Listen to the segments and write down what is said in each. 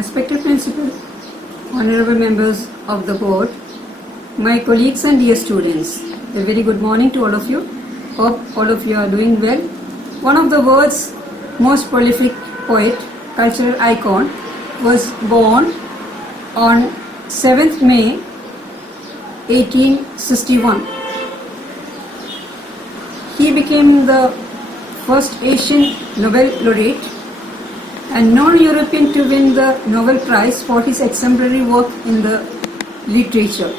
Respected Principal, Honorable Members of the Board, my colleagues and dear students, a very good morning to all of you. Hope all of you are doing well. One of the world's most prolific poet, cultural icon, was born on 7th May 1861. He became the first Asian Nobel laureate and non-European to win the Nobel Prize for his exemplary work in the literature.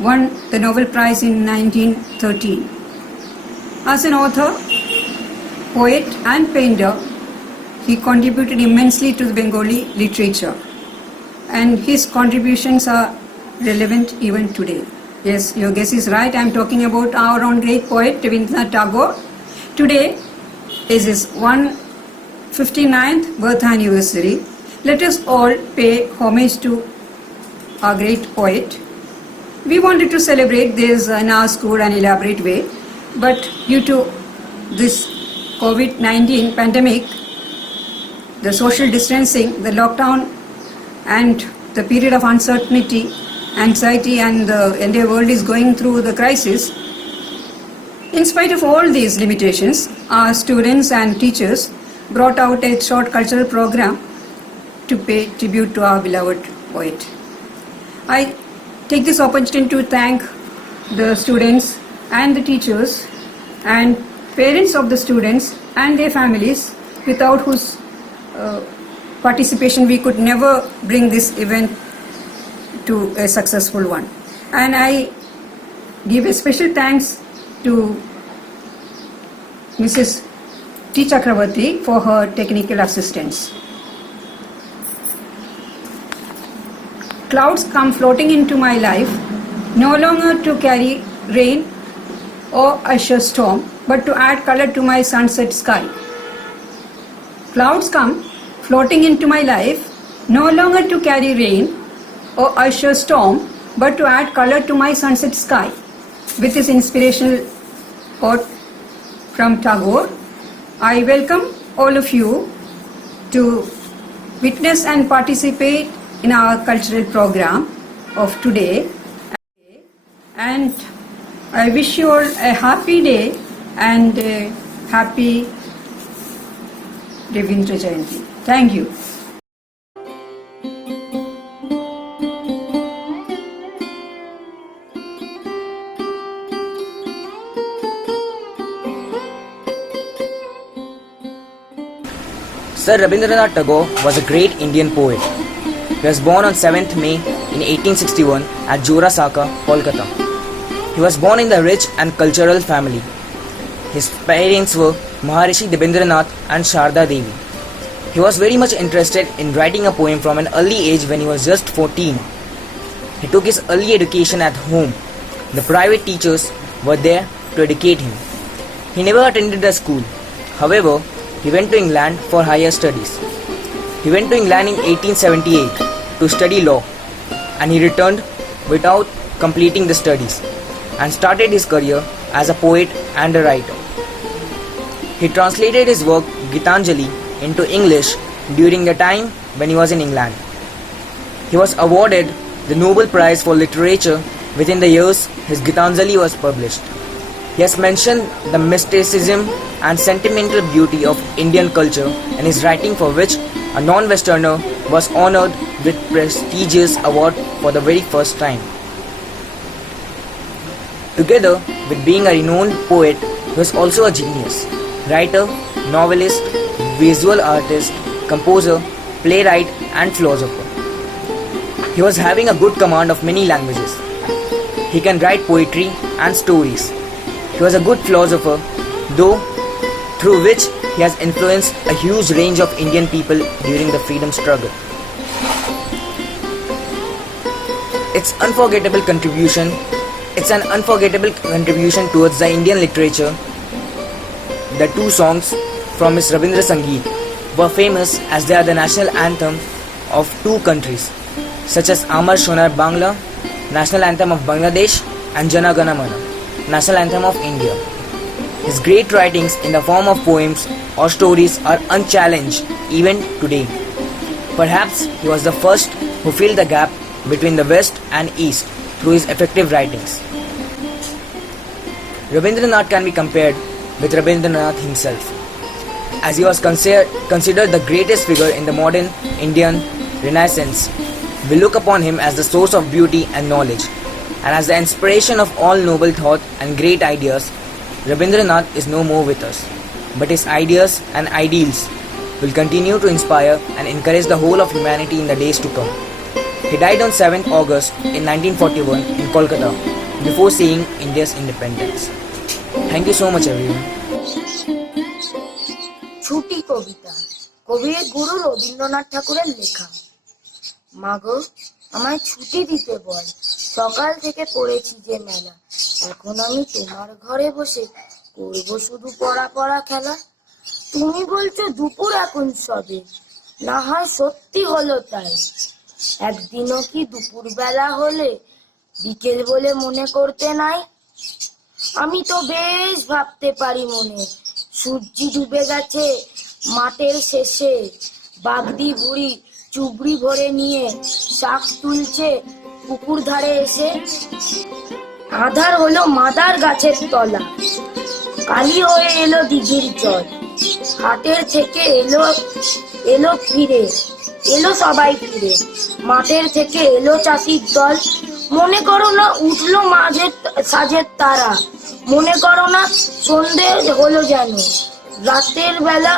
Won the Nobel Prize in 1913. As an author, poet and painter, he contributed immensely to the Bengali literature, and his contributions are relevant even today. Yes, your guess is right. I am talking about our own great poet, Rabindranath Tagore. Today is his 159th birth anniversary. Let us all pay homage to our great poet. We wanted to celebrate this in our school an elaborate way, but due to this COVID-19 pandemic, the social distancing, the lockdown, and the period of uncertainty, anxiety, and the entire world is going through the crisis. In spite of all these limitations, our students and teachers brought out a short cultural program to pay tribute to our beloved poet. I take this opportunity to thank the students and the teachers and parents of the students and their families, without whose participation we could never bring this event to a successful one. And I give a special thanks to Mrs. T. Chakravarti for her technical assistance. Clouds come floating into my life, no longer to carry rain or usher storm, but to add color to my sunset sky. Clouds come floating into my life, no longer to carry rain or usher storm, but to add color to my sunset sky. With this inspirational quote from Tagore, I welcome all of you to witness and participate in our cultural program of today, and I wish you all a happy day and a happy Rabindra Jayanti. Thank you. Sir Rabindranath Tagore was a great Indian poet. He was born on 7th May in 1861 at Jorasaka, Kolkata. He was born in the rich and cultural family. His parents were Maharishi Debendranath and Sharda Devi. He was very much interested in writing a poem from an early age when he was just 14. He took his early education at home. The private teachers were there to educate him. He never attended a school. However, he went to England for higher studies. He went to England in 1878 to study law, and he returned without completing the studies and started his career as a poet and a writer. He translated his work Gitanjali into English during the time when he was in England. He was awarded the Nobel Prize for Literature within the years his Gitanjali was published. He has mentioned the mysticism and sentimental beauty of Indian culture in his writing, for which a non-Westerner was honored with prestigious award for the very first time. Together with being a renowned poet, he was also a genius, writer, novelist, visual artist, composer, playwright and philosopher. He was having a good command of many languages. He can write poetry and stories. He was a good philosopher, though, through which he has influenced a huge range of Indian people during the freedom struggle. It's an unforgettable contribution towards the Indian literature. The two songs from his Rabindra Sangeet were famous as they are the national anthem of two countries, such as Amar Shonar Bangla, national anthem of Bangladesh, and Jana Gana Mana, national anthem of India. His great writings in the form of poems or stories are unchallenged even today. Perhaps he was the first who filled the gap between the West and East through his effective writings. Rabindranath can be compared with Rabindranath himself, as he was considered the greatest figure in the modern Indian Renaissance. We look upon him as the source of beauty and knowledge, and as the inspiration of all noble thought and great ideas. Rabindranath is no more with us, but his ideas and ideals will continue to inspire and encourage the whole of humanity in the days to come. He died on 7th August in 1941 in Kolkata before seeing India's independence. Thank you so much everyone. ছুটি কবিতা কবির গুরু রবীন্দ্রনাথ ঠাকুরের লেখা। মাগো আমায় ছুটি দিতে বল, সকাল থেকে পড়েছি যে মেলা, এখন আমি তোমার ঘরে বসে করব শুধু পড়া পড়া খেলা। তুমি বলছো দুপুর এখন সবে, না হয় সত্যি হলো তাই, একদিনও কি দুপুর বেলা হলে বিকেল বলে মনে করতে নাই? আমি তো বেশ ভাবতে পারি মনে, সূর্য ডুবে গেছে মাঠের শেষে, বাগদি বুড়ি চুবড়ি ভরে নিয়ে শাক তুলছে পুকুর ধারে এসে। আধার হলো মাদার গাছের তলা, কালি হয়ে এলো দিঘির জল, হাটের থেকে এলো ফিরে, এলো সবাই ফিরে, মাঠের থেকে এলো চাষির দল। মনে করো না উঠলো মাঝে সাজের তারা, মনে করো না সন্ধে হলো যেন, রাতের বেলা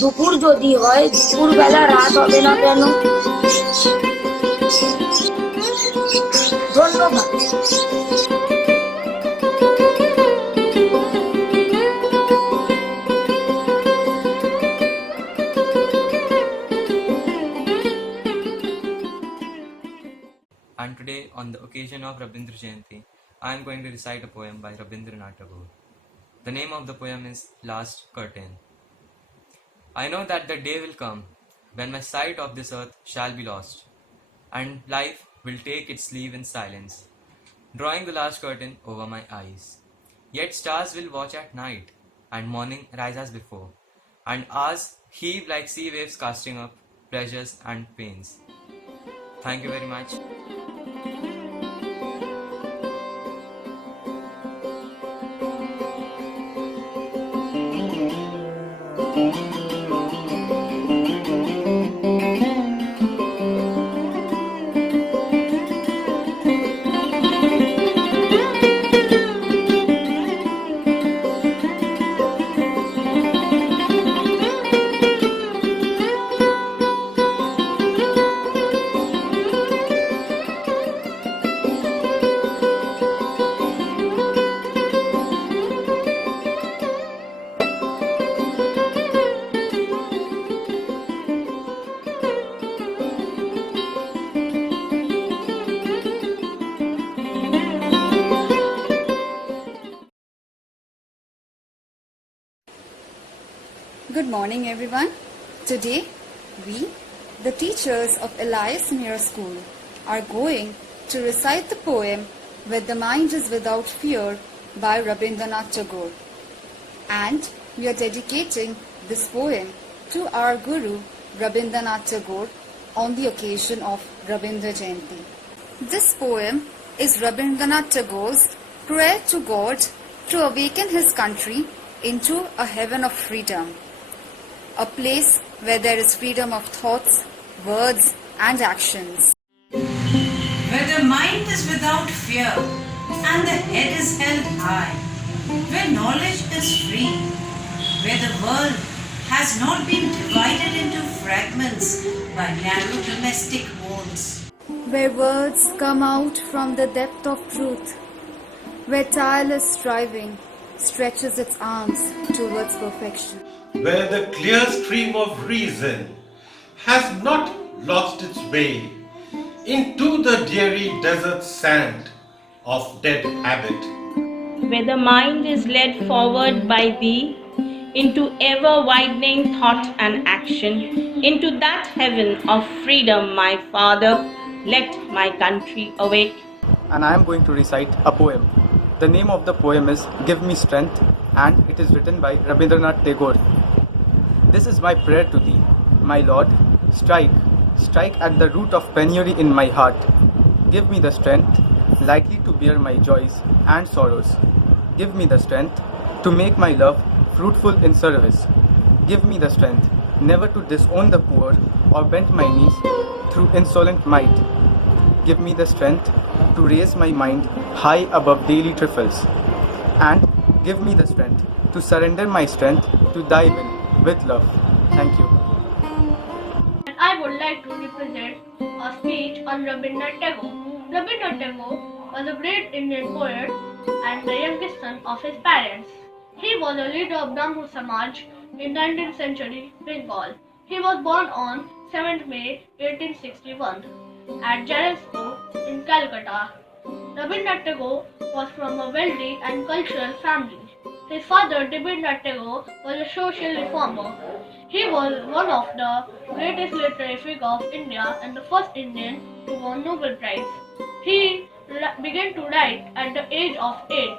দুপুর যদি হয়, দুপুর বেলা রাত হবে না কেন? ধন্যবাদ। And today, on the occasion of Rabindra Jayanti, I am going to recite a poem by Rabindranath Tagore. The name of the poem is Last Curtain. I know that the day will come when my sight of this earth shall be lost, and life will take its leave in silence, drawing the last curtain over my eyes. Yet stars will watch at night, and morning rise as before, and hours heave like sea waves casting up pleasures and pains. Thank you very much. Good morning everyone. Today we, the teachers of Elias Mira School, are going to recite the poem Where the Mind is Without Fear by Rabindranath Tagore. And we are dedicating this poem to our Guru Rabindranath Tagore on the occasion of Rabindra Jayanti. This poem is Rabindranath Tagore's prayer to God to awaken his country into a heaven of freedom, a place where there is freedom of thoughts, words and actions. Where the mind is without fear and the head is held high, where knowledge is free, where the world has not been divided into fragments by narrow domestic walls. Where words come out from the depth of truth, where tireless striving stretches its arms towards perfection. Where the clear stream of reason has not lost its way into the dreary desert sand of dead habit. Where the mind is led forward by thee into ever-widening thought and action, into that heaven of freedom, my Father, let my country awake. And I am going to recite a poem. The name of the poem is Give Me Strength, and it is written by Rabindranath Tagore. This is my prayer to thee, my Lord. Strike at the root of penury in my heart. Give me the strength lightly to bear my joys and sorrows. Give me the strength to make my love fruitful in service. Give me the strength never to disown the poor or bend my knees through insolent might. Give me the strength to raise my mind high above daily trifles. And give me the strength to surrender my strength to thy will with love. Thank you. And I would like to represent a speech on Rabindranath Tagore. Rabindranath Tagore was a great Indian poet and the youngest son of his parents. He was a leader of Brahmo Samaj in 19th century Bengal. He was born on 7th May 1861 at Jalaspur in Calcutta. Rabindranath Tagore was from a wealthy and cultural family. His father, Rabindranath Tagore, was a social reformer. He was one of the greatest literary figures of India and the first Indian to win Nobel Prize. He began to write at the age of 8.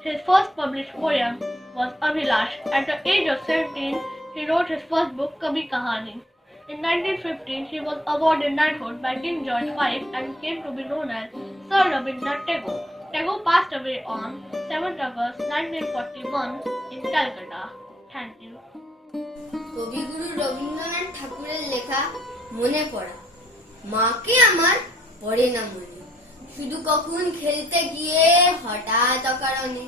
His first published poem was Abhilash. At the age of 17, he wrote his first book, Kabhi Kahani. In 1915, he was awarded knighthood by King George V and came to be known as Sir Rabindranath Tagore. Tagore passed away on 7th August 1941 in Calcutta. Thank you. কবিগুরু রবীন্দ্রনাথ ঠাকুরের লেখা মনে পড়া। মাকে আমার পড়ে না মনে, শুধু কখন খেলতে গিয়ে হঠাৎ অকারণে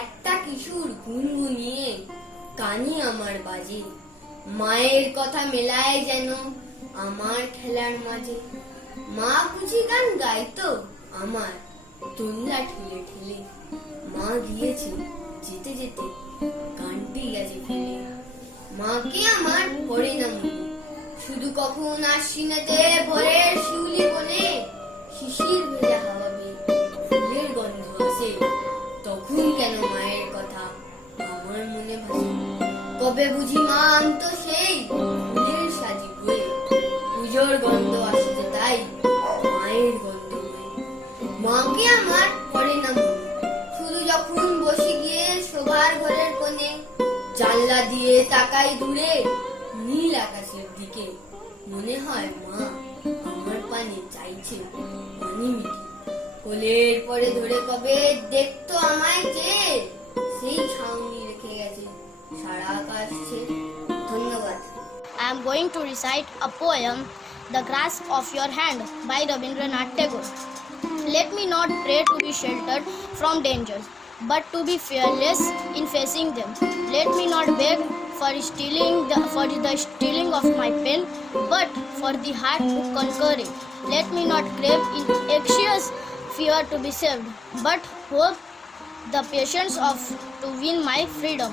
একটা কিশোর গুনগুনিয়ে কানে আমার বাজে। মায়ের কথা মেলায় যেন আমার খেলার মাঝে। মা বুঝি গান গাইতো আমার দোলনা ঠেলে ঠেলে। মা গিয়েছে যেতে যেতে গানটি গেছে ফেলে। মাকে আমার পড়ে না মনে, শুধু কখন আশ্বিনেতে ভোরের শিউলি বনে শিশির ভেজা হাওয়াবে ফুলের গন্ধ আসে, তখন কেন মায়ের কথা আমার মনে ভাসে। কবে বুঝি মা আনতো সেই ফুলের সাজি বয়ে, পুজোর গন্ধ আসছে তাই মায়ের গন্ধ বয়ে। মাকে আমার পড়ে না মনে, শুধু যখন বসে গিয়ে শোবার ঘরের কোণে জানলা দিয়ে তাকাই দূরে নীল আকাশের দিকে, মনে হয় মা আমার পানে চাইছে পানি মিঠে। কোলের পরে ধরে কবে দেখতো আমায় যে সেই ছাউনি রেখে গেছে সারা আকাশ ছেড়ে। ধন্যবাদ। I am going to recite a poem, The Grasp of Your Hand by Rabindranath Tagore. Let me not pray to be sheltered from dangers, but to be fearless in facing them. Let me not beg for the stealing of my pen, but for the heart to conquer it. Let me not crave in anxious fear to be saved, but hope the patience of to win my freedom.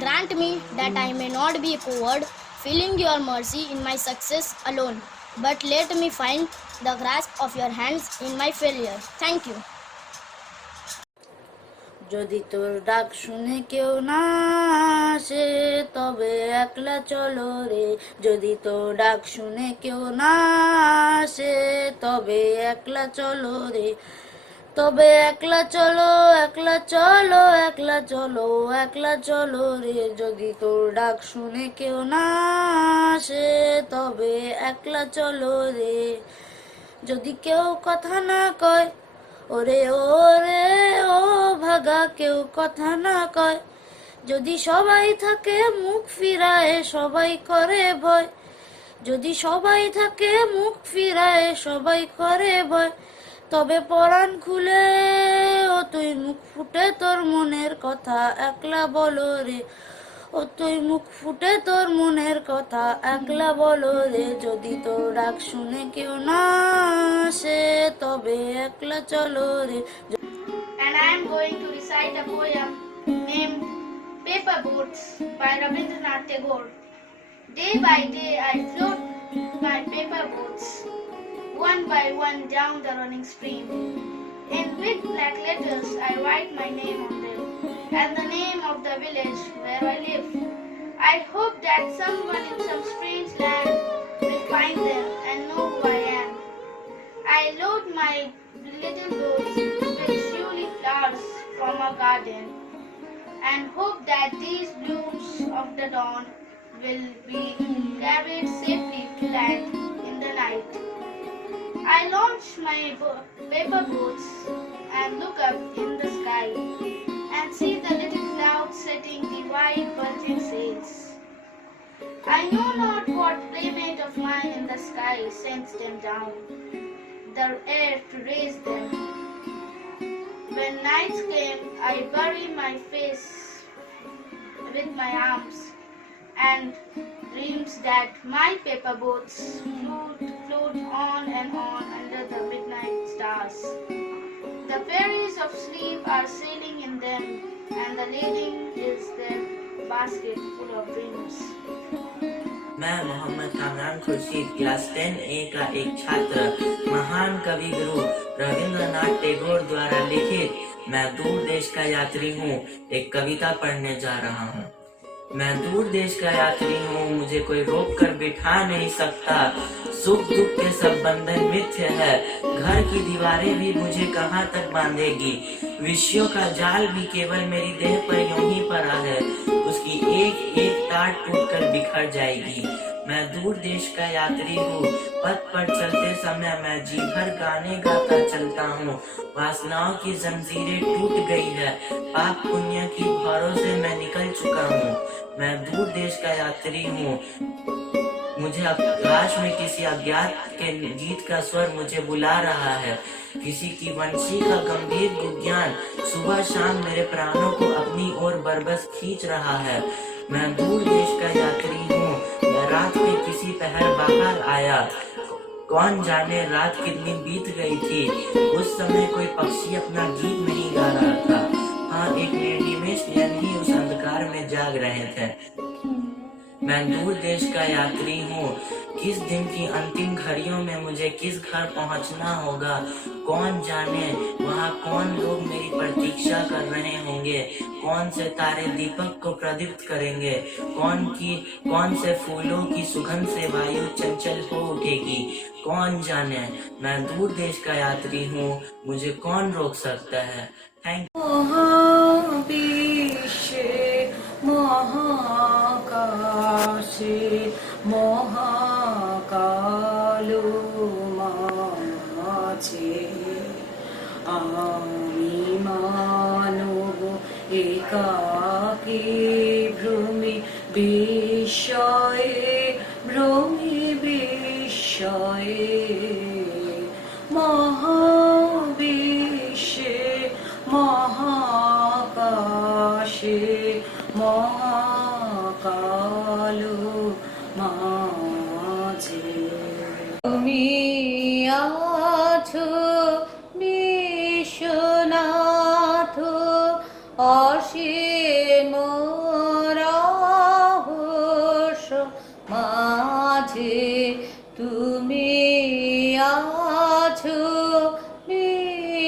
Grant me that I may not be a coward, feeling your mercy in my success alone, but let me find the grasp of your hands in my failure. Thank you. যদি তোর ডাক শুনে কেউ না আসে তবে একলা চলো রে, যদি তোর ডাক শুনে কেউ না আসে তবে একলা চলো রে, তবে একলা চলো একলা চলো একলা চলো একলা চলো রে। যদি তোর ডাক শুনে কেউ না আসে তবে একলা চলো রে। যদি কেউ কথা না কয় ওরে ওরে ও ভাগা, কেউ কথা না কয়, যদি সবাই থাকে মুখ ফিরায় সবাই করে ভয়, যদি সবাই থাকে মুখ ফিরায় সবাই করে ভয়, তবে পরাণ খুলে ও তুই মুখ ফুটে তোর মনের কথা একলা বলো রে, ও তুই মুখ ফুটে তোর মনের কথা একলা বলো রে। যদি তোর ডাক শুনে কেউ না আসে তবে একলা চলো রে। And I am going to recite a poem named Paper Boats by Rabindranath Tagore. Day by day I float my paper boats, one by one down the running stream. In big black letters I write my name on them, and the name of the village where I live. I hope that someone in some strange land will find them and know who I am. I load my little boats with surely flowers from a garden. and hope that these blooms of the dawn will be carried safely to land in the night. I launch my paper boats and look up in the sky and see the little clouds setting the wide bulging sails. I know not what playmate of mine in the sky sends them down the air to raise them. When nights came, I bury my face with my arms and dreams that my paper boats float on and on under the midnight stars. The fairies of sleep are sailing in them, and the lading is their basket full of dreams. मैं Mohammad Kamran Khurshid class 10A का एक छात्र महान कवि गुरु रविंद्रनाथ टैगोर द्वारा लिखित मैं दूर देश का यात्री हूँ एक कविता पढ़ने जा रहा हूँ। मैं दूर देश का यात्री हूँ, मुझे कोई रोक कर बिठा नहीं सकता। सुख दुख के सब बंधन मिथ्य है, घर की दीवारें भी मुझे कहाँ तक बांधेगी। विषयों का जाल भी केवल मेरी देह पर यूं ही पड़ा है, उसकी एक एक तार टूटकर बिखर जाएगी। मैं दूर देश का यात्री हूँ, पथ पर चलते समय मैं जी भर गाने गाता चलता हूँ। वासनाओं की जंजीरें टूट गई है, पाप पुण्य की भारों से मैं निकल चुका हूँ। मैं दूर देश का यात्री हूँ, मुझे आकाश में किसी अज्ञात के गीत का स्वर मुझे बुला रहा है। किसी की वंशी का गंभीर गुज्ञान सुबह शाम मेरे प्राणों को अपनी ओर बरबस खींच रहा है। मैं दूर देश का यात्री हूँ, मैं रात के किसी पहर बाहर आया। कौन जाने रात कितनी बीत गई थी, उस समय कोई पक्षी अपना गीत नहीं गा रहा था। हाँ, एक निर्निमेष नयन ही उस अंधकार में जाग रहे थे। मैं दूर देश का यात्री हूँ, किस दिन की अंतिम घड़ियों में मुझे किस घर पहुँचना होगा, कौन जाने वहाँ कौन लोग मेरी प्रतीक्षा कर रहे होंगे, कौन से तारे दीपक को प्रदीप्त करेंगे, कौन से फूलों की सुगंध से वायु चंचल हो उठेगी, कौन जाने। मैं दूर देश का यात्री हूँ, मुझे कौन रोक सकता है। थैंक মহাকালো মাঝে আমি মানব একাকী ভ্রমে বিস্ময়ে মহাবিশ্বে মহাকাশে মহাকালো মাঝে তুমি আছো বিশ্বনাথ অসীম রহস্য মাঝে তুমি আছো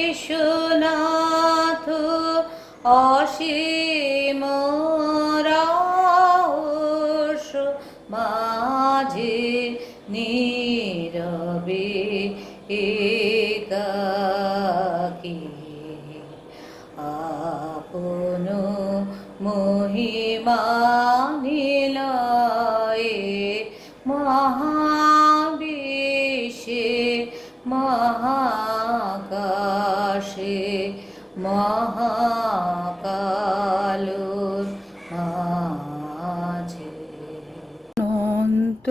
বিশ্বনাথ অসীম রহস্য মাঝে নীরবে একাকী আপন মহিমা নিলয়ে মহাবিশ্বে মহাকাশে মহাকালো মাঝে অনন্ত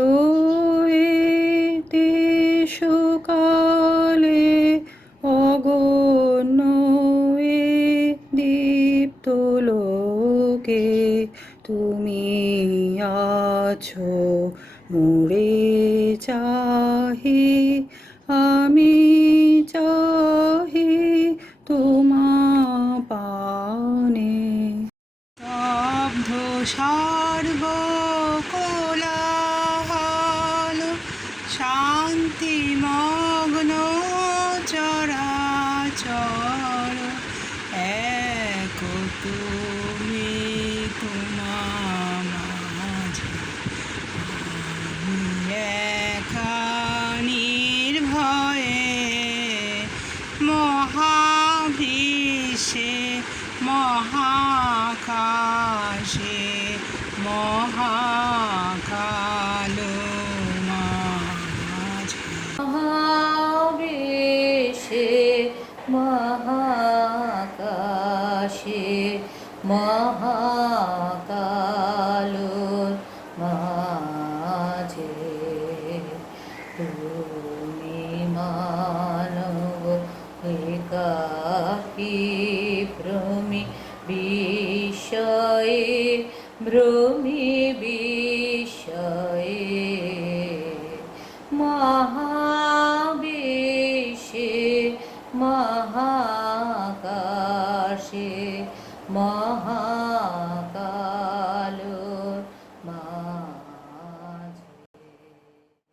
দেশকালে অগণ্য দীপ্ত লোকে তুমি আছো মোরে চাহি আমি চাহি তোমা পানে স্তব্ধ সর্বকোলাহল শান্তিমগ্ন চরাচর এক তুমি তোমা মাঝে আমি একা মহাকালো মহাবেশে মহাকাশে মহাকালোর মাঝে তুমি মানব একাকী